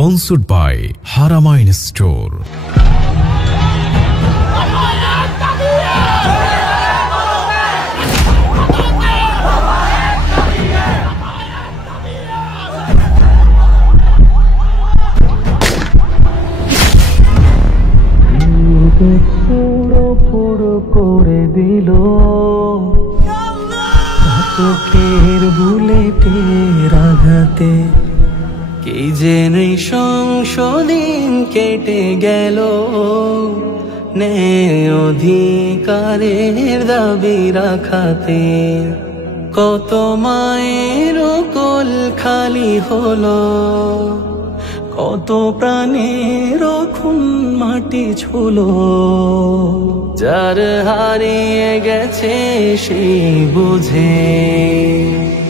sponsored by Haramain Store. করে দিল চোখের বুলেটের আঘাতে কি যে নৃশংসদিন কেটে গেল ন্যায় অধিকারের দাবি রাখাতে কত মায়ের কোল খালি হলো কত প্রাণের খুন মাটি ছুলো যার হারিয়ে গেছে সেই বুঝে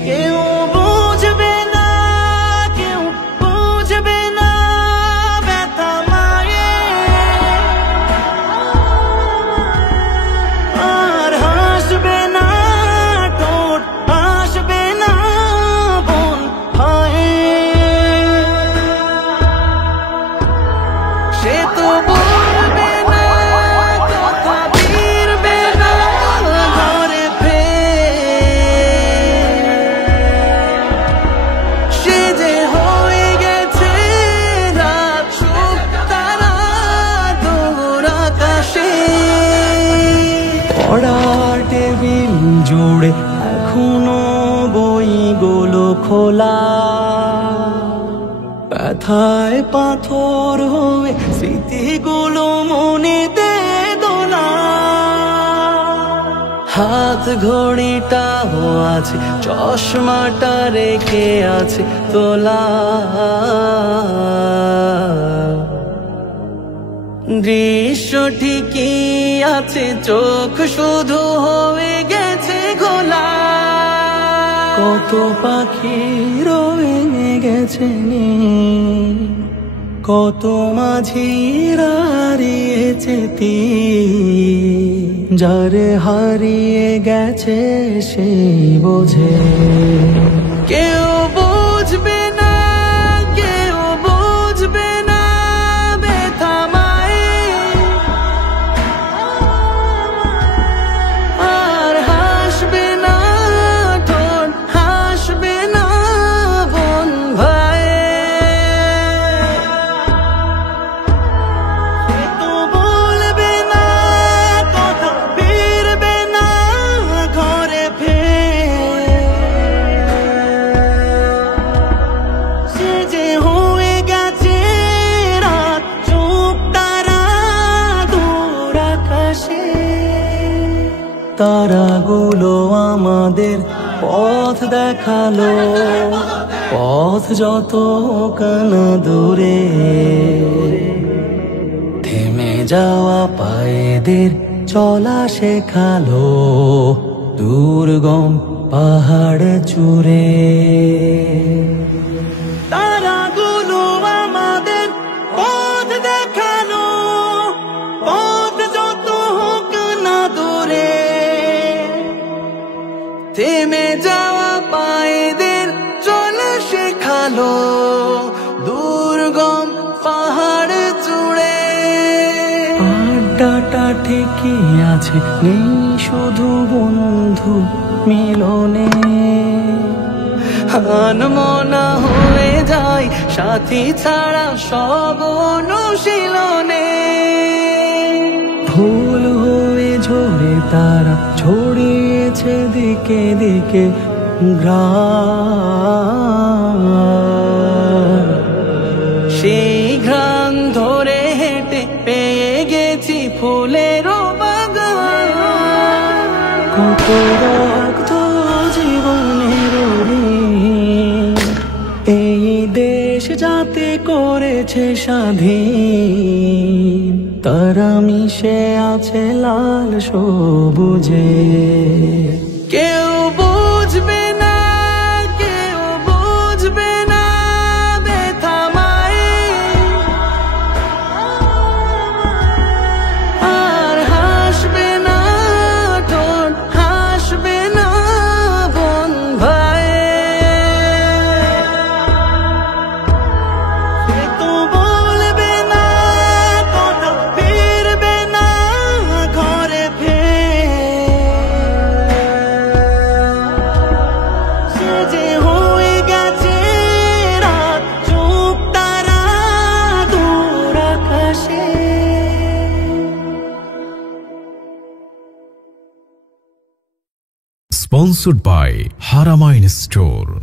কেউ বুঝবে না কেউ বুঝবে না ব্যথা মায়ের আর হাসবে না ঠোঁট হাসবে না বোন ভাইয়ের সে তো বলবে না কথা ফিরবে না ঘরে ফের সে যে হয়ে গেছে রাত সুখ তারা দূর আকাশে পড়ার টেবিল জুড়ে এখনো বইগুলো খোলা ব্যথায় পাথর হয়ে স্মৃতিগুলো মনেতে দোলা হাত ঘড়িটাও আছে চশমাটা রেখে আছে তোলা দৃশ্য ঠিকই আছে চোখ শুধু হয়ে গেছে ঘোলা কত পাখি রয়ে গেছে কত মাঝি হারিয়েছে যার হারিয়ে গেছে সেই বোঝে কেউ বুঝবে না কেউ বুঝবে না ব্যথা মায়ের আর হাসবে না ঠোঁট হাসবে না বোন ভাইয়ের সে তো বলবে না কথা ফিরবে না ঘরে ফের সে যে হয়ে গেছে রাত চোখ তারা দূর আকাশে তারাগুলো আমাদের পথ দেখালো পথ যত কানা দূরে থেমে যাওয়া পায়েদের চলা শেখালো দুর্গম পাহাড় চূড়ে তারাগুলো আমাদের পথ দেখালো পথ যত হোক না দূরে থেমে যাওয়া পায়েদের চলা শেখালো দুর্গম পাহাড় চূড়ে আড্ডাটা ঠিকই আছে নেই শুধু বন্ধু মিলনে আনমনা হয়ে যায় সাথী ছাড়া সব অনুশীলনে ফুল হয়ে ঝরে তারা ছড়িয়েছে দিকে দিকে ঘ্রাণ সেই ঘ্রাণ ধরে হেঁটে পেয়ে গেছি ফুলের বাগান কত রক্ত জীবনের ঋণ এই দেশ যাতে করেছে স্বাধীন তারা মিশে আছে লাল সবুজে কেউ বুঝবে না কেউ বুঝবে না ব্যথা মায়ের আর হাসবে না ঠোঁট হাসবে না বোন ভাইয়ের সে তো Sponsored by Haramain Store.